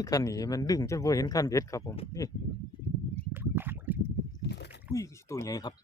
ยคันนี้มันดึงจนบ่เห็นคันเบ็ดครับผมนี่อุ้ยตัวใหญ่ครับ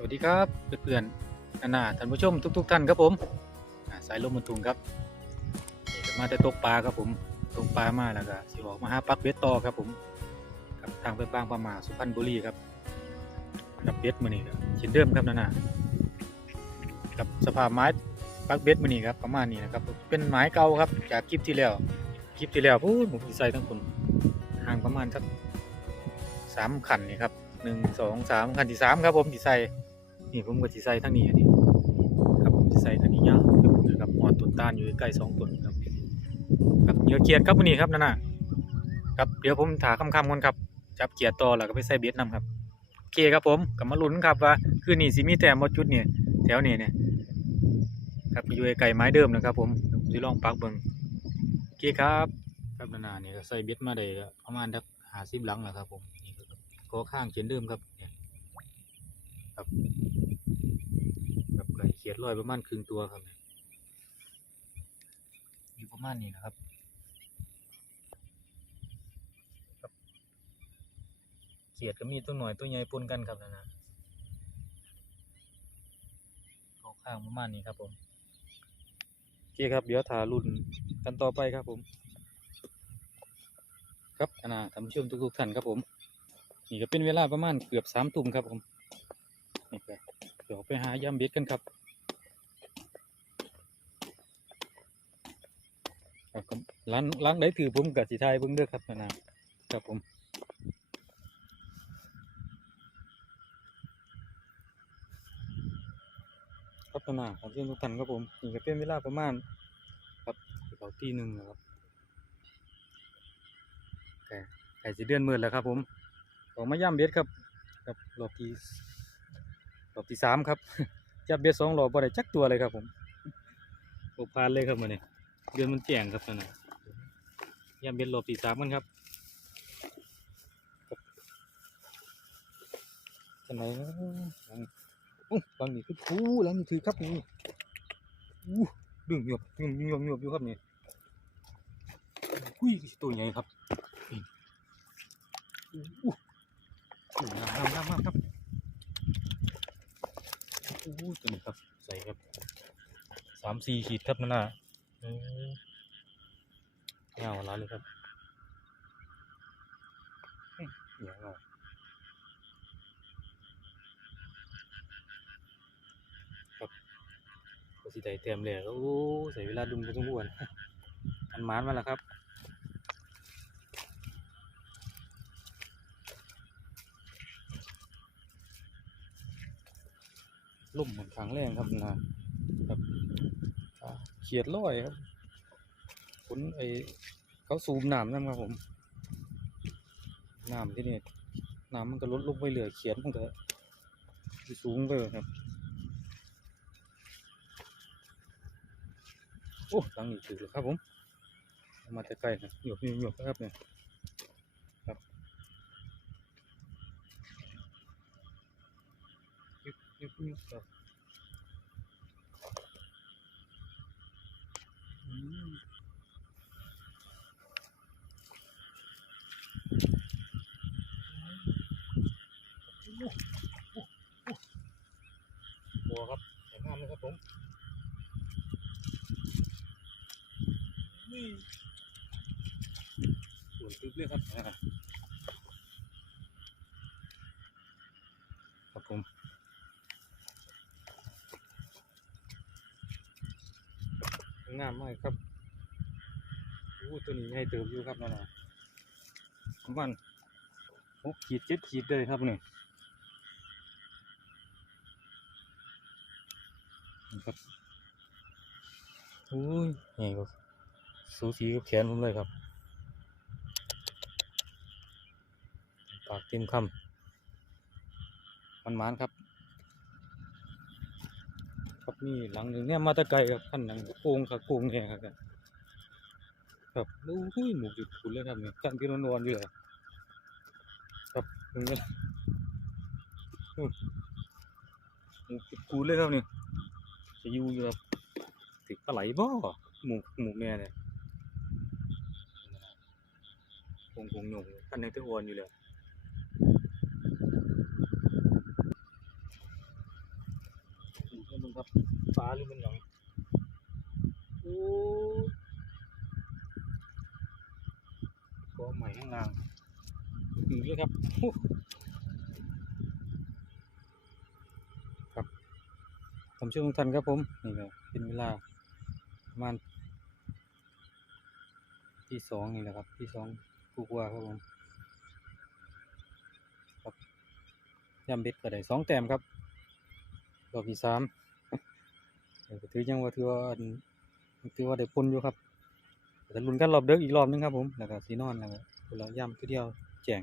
สวัสดีครับเพื่อนๆนานาท่านผู้ชมทุก ๆ ท่านครับผมสายลมบนทุงครับมาแต่ตกปลาครับผมตกปลามาแล้วก็สิออกมาหาปักเบ็ดต่อครับผมกับทางไปบางปลาหมาสุพรรณบุรีครับกับเบ็ดมือนี้ครับเช่นเดิมครับนานากับสภาพไม้ปักเบ็ดมือนี้ครับประมาณนี้นะครับเป็นไม้เก่าครับจากคลิปที่แล้วคลิปที่แล้วพูดผมใส่ทั้งคนห่างประมาณสักสามขันนี่ครับหนึ่งสองสามขันที่สามครับผมที่ใส่ นี่ผมก็สิใส่ทั้งนี้อันนี้ครับผมสิใส่ทั้งนี้ยาวนะครับหอดต้นตาลอยู่ใกล้สองต้นครับครับเหยื่อเกียดครับวันนี้ครับนั่นน่ะครับเดี๋ยวผมถาคำๆก่อนครับจับเกียดต่อแล้วก็ไปใส่เบ็ดนำครับโอเคครับผมกับมาลุ้นครับว่าคืนนี้สิมีแต้มบ่จุดเนี่ยแถวนี้เนี่ยครับอยู่ไกลไม้เดิมนะครับ ผมผมสิลองปักเบิ่งโอเคครับครับนั่นน่ะนี่ก็ใส่เบ็ดมาได้ประมาณสัก50หลังแล้วครับผมก็ข้างเช่นเดิมครับครับ ขียดลอยประมาณครึ่งตัวครับเนี่ยอยู่ประมาณนี้นะครับครับเขียดก็มีตัวหน่อยตัวใหญ่ปนกันครับนะนะเขาข้างประมาณนี้ครับผมโอเคครับ เดี๋ยวถ่ารุ่นกันต่อไปครับผม ครับอันนะท่านผู้ชมทุกๆท่านครับผม นี่ก็เป็นเวลาประมาณเกือบสามทุ่มครับผมนี่ไปเดี๋ยวไปหายำเบ็ดกันครับ ครับผมร้านร้านไหนถือผมกับสีไทยเบิ่งเด้อครับนะนะครับผมครับนะขอบคุณทุกท่านครับผมนี่ก็เป็นเวลาประมาณครับเขาตีหนึ่งแล้วครับไก่ไก่สีเดือนมืดแล้วครับ ผมออกมาย่ำเบ็ดครับครับรอบที่รอบที่สามครับจับเบ็ดสองรอบบ่ได้จักตัวเลยครับผมโอพานเลยครับมันนี่เดือนมันแจ่งครับนั่นน่ะ ย่ำเบ็ดรอบที่สามกันครับครับทำไมนะหลังโอ้หลังนี่คือผู้หลังนี่คือครับนี่อู้ดึงหยบหยบหยบหยบอยู่ครับนี่อุ้ยตัวใหญ่ครับนี่อู้อู้น้ำน้ำน้ำครับโอ้ยตัวนี้ครับใส่ครับสามสี่ขีดครับนั่นน่ะ เออเงาล้านเลยครับเฮ้ยเหนียวหน่อยครับก็สิได้เต็มเลยโอ้ใส่เวลาดุมพอสมควรอันหมานมาแล้วครับล่มเหมือนครั้งแรกครับนะครับอ่าเขียดร้อยครับ ฝนไอเขาสูบน้ำนั่นครับผมน้ำที่นี่น้ำมันก็ลดลงไปเหลือเขียดมันก็สูงไปเลยครับโอ้ตังนี้ถือแล้วครับผมมาแต่ไกลนะหยกหยกครับเนี่ยครับยึบยึบยึบครับอืมโอ้โอ้โอ้บัวครับสวยงามเลยครับผม นี่สวนตึ๊บ เลยครับอ่าครับผมงามมากครับโอ้ตัวนี้ใหญ่เติบอยู่ครับนั่นน่ะประมาณหกขีดเจ็ดขีดเลยครับนี่นี่ครับโอ้ยใหญ่กว่าสูสีกับแขนผมเลยครับาก เต็มคำมันมานครับ ครับนี่หลังหนึ่งเนี่ยมาตะไกลครับขั้นหลังโกงครับโกงแน่ครับครับโอ้ยหมูจุดขุนเลยครับเนี่ยขั้นที่นอนๆอยู่เลยครับตรงนี้อื้อหมูจุดขุนเลยครับเนี่ยจะอยู่อยู่ครับติดปลาไหลบ่หมูหมูแม่เนี่ยคงคงหนุ่มขั้นในตัวอ่อนอยู่เลยึงครับฟ้าหรือมันหยังโอ้ก็ใหม่ข้างล่างหนึ่งเลยครับครับผมชื่อทุกท่านครับผมนี่ก็เป็นเวลาประมาณที่สองนี่แหละครับ ที่สองกูกว่าครับผมครับยำเบ็ดก็ได้สองแต้มครับรอบที่สาม ก็ถือยังว่าถือว่าถือว่าได้ปนอยู่ครับแต่ลุ้นกันรอบเด็กอีกรอบนึงครับผมแล้วก็สีนอนแล้วก็คนละย่ำทีเดียวแจง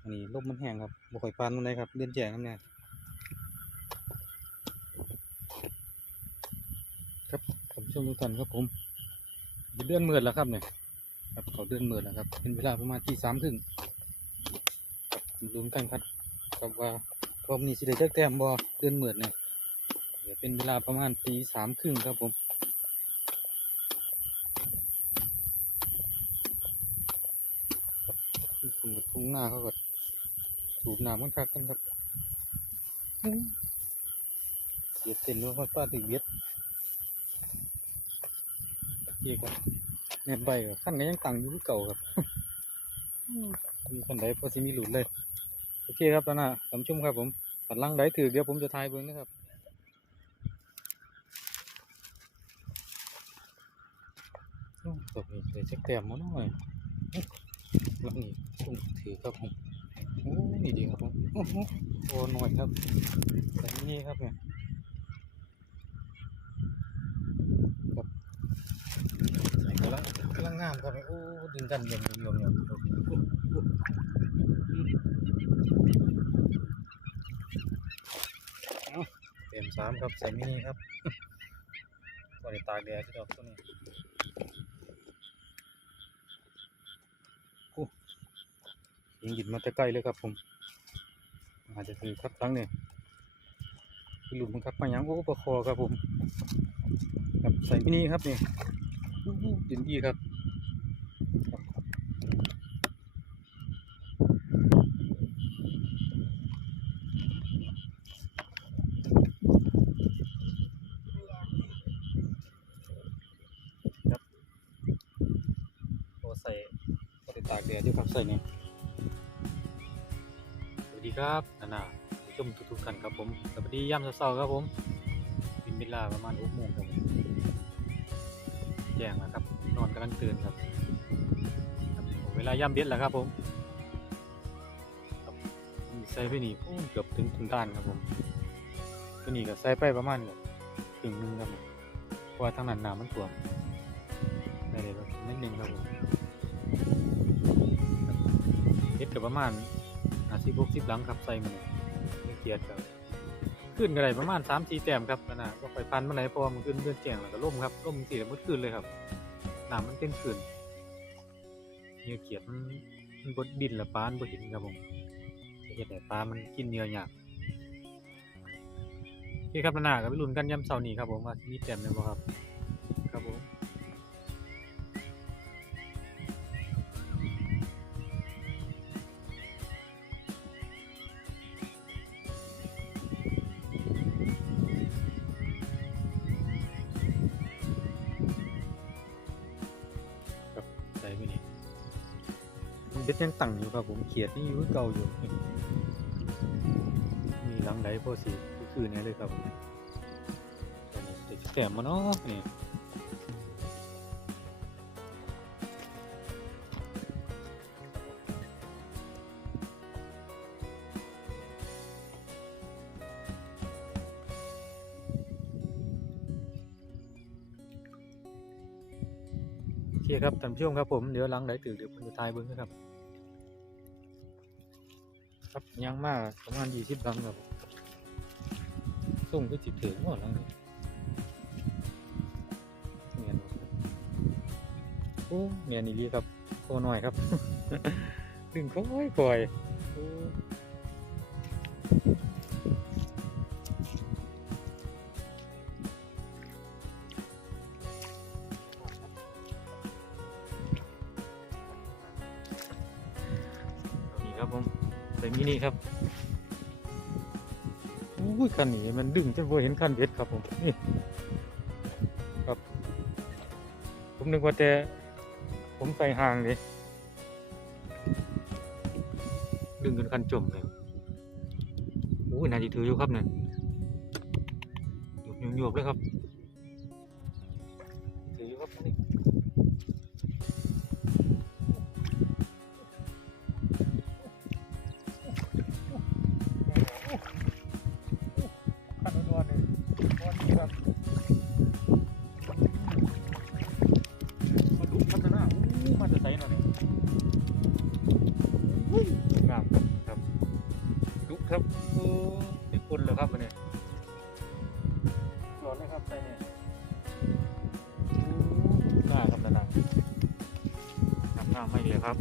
อันนี้ลมมันแห้งครับบ่ค่อยปานมันเลยครับเลื่อนแจงนั่นแน่ครับผมช่วงทุกท่านครับผมเดือนมืดแล้วครับเนี่ยครับเขาเดือนมืดแล้วครับ เป็นเวลาประมาณที่สามครึ่งลุ้นกันครับครับว่ารอบนี้สิได้แจักแต้มบ่เดือนมืดเนี่ย ดี๋ยวเป็นเวลาประมาณตีสามครึ่งครับผมครับคุณทุ่งหน้าเขาก็สูบน้ำกันคักกันครับอื้อเบียดเส้นว่าป้าถึงเบียดโอเคครับเนี่ยใบก็ขั้นก็ยังตั้งอยู่คือเก่าครับมีคนใดพอสิมีหลุดเลย โอเคครับตอนน่ะท่านผู้ชมครับผมสันลังใดถือเดี๋ยวผมจะทายเบิ้งนะครับ ตบนี่เลยเช็คแต้มมาหน่อยโอ้ลังนี้ต้องถือครับผมโอ้นี่ดีครับผมโอ้โหโอ้หน่อยครับแต่นี่ครับเนี่ยครับใส่กำลังกำลังงามครับเนี่ยโอ้ดึงกันยมยมยมยมโอ้โอ้โอ้อืมเต็มสามครับใส่มินิครับตัวนี้ตาแดดที่ดอกตัวนี้โอ้ งหยิบมาแต่ใกล้เลยครับผม อาจจะถือครับครั้งนี้คือหลุมบังคับมายังโอ้ประคอครับผมครับใส่มินิครับนี่อู้หูดินดีครับตัวใส่ตัวนี้ตากแดดอยู่ครับใส่นี่ส วัสดีครับนานาผู้ชมทุกๆท่านครับผมสวัสดียามเช้าครับผมเป็นเวลาประมาณหกโมงครับผมแจ้งแล้วครับนอนกำลังตื่นครับ เวลายามเด็ดแล้วครับผมใส่ไปนี่เกือบถึงถึงด้านครับผมตัวนี้ก็ใส่ไปประมาณแบบถึงหนึงครับผมเพราะว่าทางนั้นน้ำมันท่วมได้เลยแบบนิดนึงครับผมเฮ็ดกับประมาณ สิบหกสิบหลังครับใส่มันไม่เกียดครับขึ้นก็ได้ประมาณสามสี่แต้มครับนั่นนะก็ไปพันมันไหนพราะว่ามันขึ้นเดือนแจ้งแล้วก็ล่มครับล่มสี่แล้วมันขึ้นเลยครับหน้ำมันเต็มขึ้นเหยื่อเกียดมันมันบดดินละปานบดหินครับผมเห็ดไหนปลามันกินเนื้อหยากโอเครับนานาก็ไปลุ้นกันย่ำเสาร์นี้ครับผมว่ามีแต้มไหมบ่ครับครับ ดยังตั้งอยู่ครับผมเขียดนี่อยู่เก่าอยู่ มีหลังไหนพอสีคือเนี่ยเลยครับเดี๋ยวจะแก้มาเนาะนี่คครับท่านผู้ชมครับผมเดี๋ยวหลังไหนตื่นเดี๋ยวผมจะทายเบิ้งนะครับ ยังมากประมาณยี่สิบลังครับส่งก็จิบถึงหมดแล้วนี่เมียนโอ้เมียนอีรีครับโคหน่อยครับ ดึงค่อยค่อย นิครับอุ้ยคันนี้มันดึงจนบ่เห็นคันเบ็ดครับผมนี่ครับ ผมนึกว่าแต่ผมใส่ห่างเลยดึงจนคันจมเลยโอ้ยน่าจะถืออยู่ครับเนี่ยหยุบหยุบเลยครับถืออยู่ครับนี่ ติดคนเลยครับอันนี้ร้อนเลยครับใส่เนี่ยอู้น่าครับน่าน้ำน้ำไม่ดีครับครับ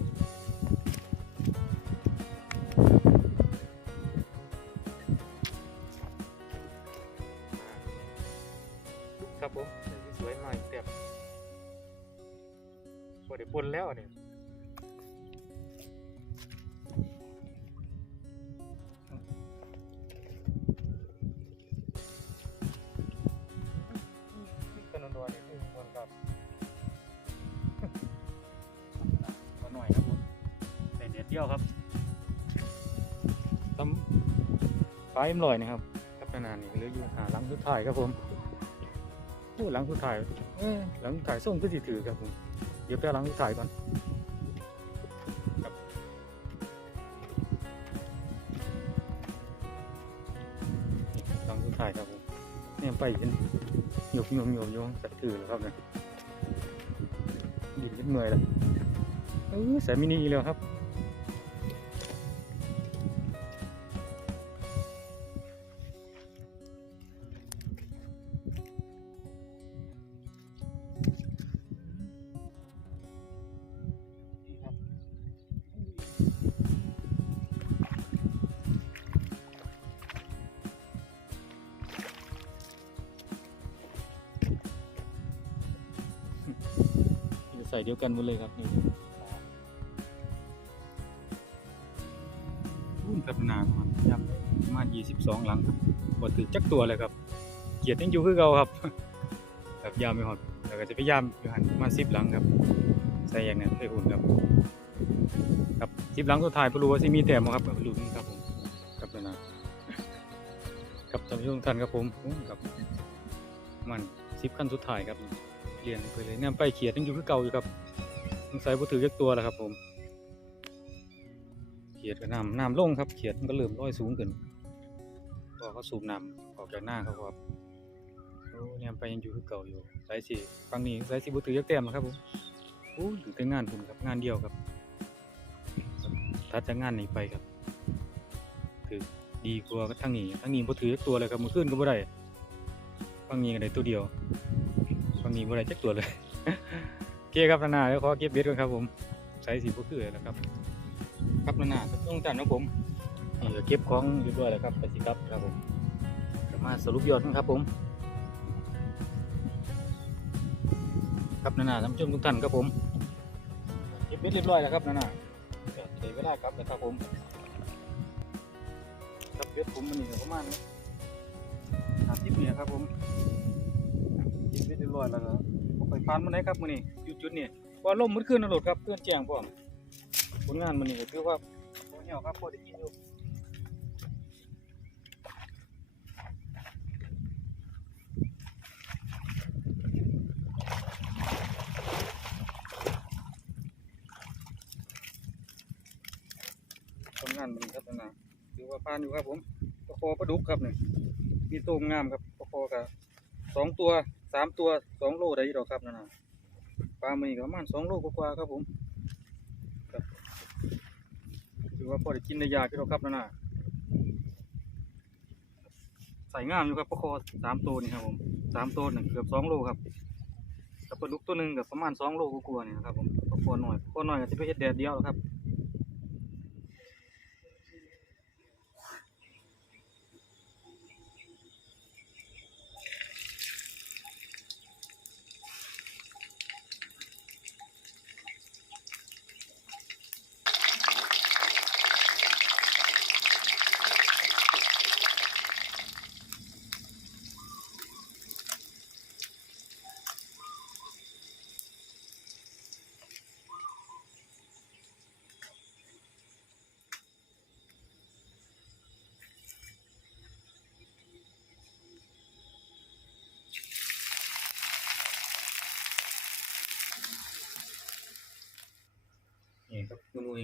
ใส่เด็ดเดียวครับทำปลาเอ็มลอยนะครับกับนานๆนี่เหลืออยู่หาหลังสุดท้ายครับผมโอ้หลังสุดท้ายเอ้ยหลังสุดท้ายส่งก็สิถือครับผมเดี๋ยวไปเอาหลังถ่ายก่อนครับนี่หลังถ่ายครับผมเนี่ยไปเห็นหยกหยกหยกหยกสัตว์ถือแล้วครับเนี่ยดินเป็นเมื่อยแล้วเออใส่มินิอีกแล้วครับ ใส่เดียวกันหมดเลยครับนี่รุ่นครับหนามันยับมา22 หลังครับบดถือจักตัวเลยครับ เกียรติยังอยู่คือเก่าครับแบบยามไม่หอดแล้วก็จะพยายามอยู่หันมา10 หลังครับ ใส่อย่างนั้นไปหุ่นครับ ครับสิบหลังสุดท้ายพรู้ว่าสิมีแต้มครับไปลุ้นครับผมครับนะกับท่านผู้ชมทุกท่านครับผมอู้ครับมันสิบขั้นสุดท้ายครับ เรียนไปเลยเนี่ยไปเขียดยังอยู่คือเก่าอยู่ครับสงสัยบ่ถือจักตัวแล้วครับ ผม เขียดก็น้ำน้ำลงครับเขียดมันก็เริ่มลอยสูงขึ้นพอเขาสูบน้ำออกจากหน้าเขาครับโอ้เนี่ยไปยังอยู่คือเก่าอยู่สายสิฟังนี้สายสิบ่ถือจักแต้มแล้วครับผมโอ้ยถึงแต่งานผมครับงานเดียวครับถัดจากงานนี้ไปครับถือดีกว่าทั้งนี้ทั้งนี้บ่ถือจักตัวเลยครับมื่อคืนก็บ่ได้ฟังนี้ก็ได้ตัวเดียว ฟังนี้บ่ได้จักตัวเลยโอเคครับนานาเดี๋ยวขอเก็บเบ็ดก่อนครับผมใส่สีบ่คือแล้วครับ ครับนานาต้องจันของผมนี่เก็บของเรียบร้อยแล้วครับไปสิครับครับผมก็มาสรุปยอดกันครับผม ครับนานาท่านผู้ชมทุกท่านครับผมเก็บเบ็ดเรียบร้อยแล้วครับนานาเดี๋ยวเวเวลากลับแล้วครับผมครับเบ็ดผมมันนี่ก็ประมาณสามสิบเนี่ยครับผม ร้อยแล้วก็เอาไปพันมันได้ครับมันนี่อยู่จุดนี่ว่าลมมันขึ้นนะโหลดครับเพื่อนแจ้งพร้อมผลงานมันนี่ก็ถือว่าพอเหี่ยวครับพอได้กินอยู่ผลงานมันครับนานาถือว่าผ่านอยู่ครับผมปลาคอปลาดุกครับนี่มีตัวงามครับปลาคอกับสองตัว สามตัวสองโลได้ดอกครับนานาปลาหมึกประมาณสองโลกว่าครับผมครับถือว่าพอได้กินได้ยากอยู่แล้วครับนั่นนะใส่งามอยู่ครับปลาคอสามตัวนี่ครับผมสามตัวหนึ่งเกือบสองโลครับกับปลาดุกตัวหนึ่งกับประมาณสองโลกว่าๆนี่นะครับผมปลาคอหน่อยปลาคอหน่อยก็จะไปเฮ็ดแดดเดียวแล้วครับ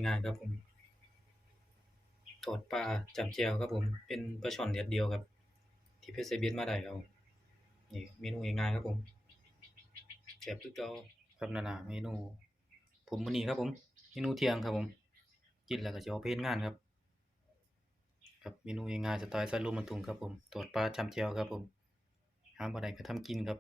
ง่ายๆครับผมทอดปลาจำเจียวครับผม เป็นปลาช่อนแดดเดียวครับ ที่เพชรไซเบียนมาได้ครับนี่เมนูง่ายๆครับผมแซ่บทุกเจ้าครับนานาเมนู ผมวันนี้ครับผม เมนูเที่ยงครับผมกินแล้วก็จะเอาเฮ็ดงานครับ ครับเมนูง่ายๆสไตล์ใส่ลมมันตุงครับผมทอดปลาจำเจียวครับผมหาบ่ได้ก็ทำกินครับ